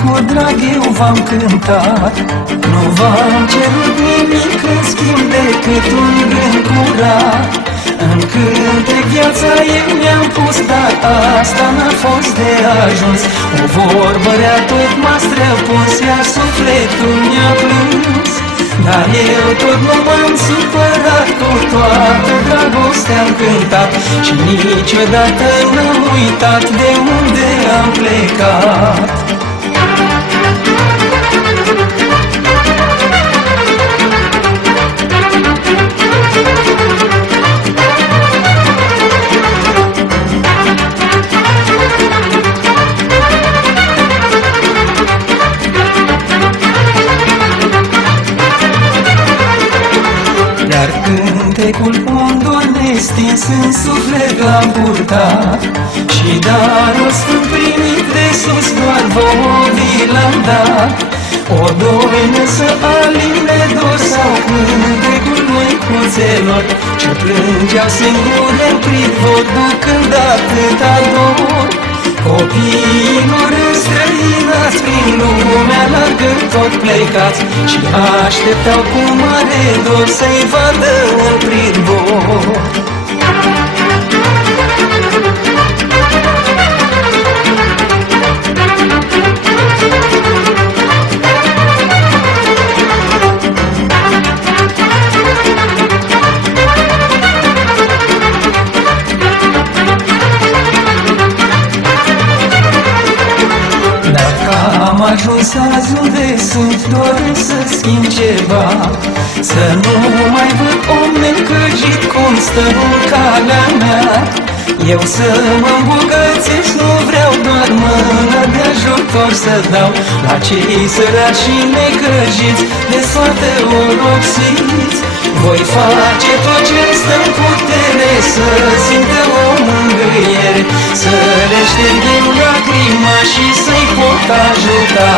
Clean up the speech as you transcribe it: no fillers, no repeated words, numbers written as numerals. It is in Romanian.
cu drag eu v-am cântat. Nu v-am cerut nimic în schimb decât un gând curat. În cântec viața eu mi-am pus, dar asta n-a fost de ajuns. O vorbă rea tot m-a străpuns, iar sufletul mi-a plâns. Dar eu tot nu m-am supărat, cu toată dragostea am cântat. Și niciodată n-am uitat de unde am plecat. Dar cântecul condor nestins în suflet l-am purtat. Și darul sfânt primit de sus doar vouă vi l-am dat. O doină să aline dor sau cântecul măicuțelor ce plângeau singure în pridvor ducând atâta dor. Copiilor înstrăinați prin lumea largă tot plecați și așteptau cu mare dor să-i vadă în pridvor. Am ajuns azi unde sunt, doresc să schimb ceva. Să nu mai văd om necăjit cum stă în calea mea. Eu să mă îmbogățesc, nu vreau doar mâna de ajutor să dau la cei săraci și necăjiți, de soată oropsiți. Voi face tot ce-mi stă în putere să simtă o mângâiere, să le șterg eu lacrima și să-i pot ajuta.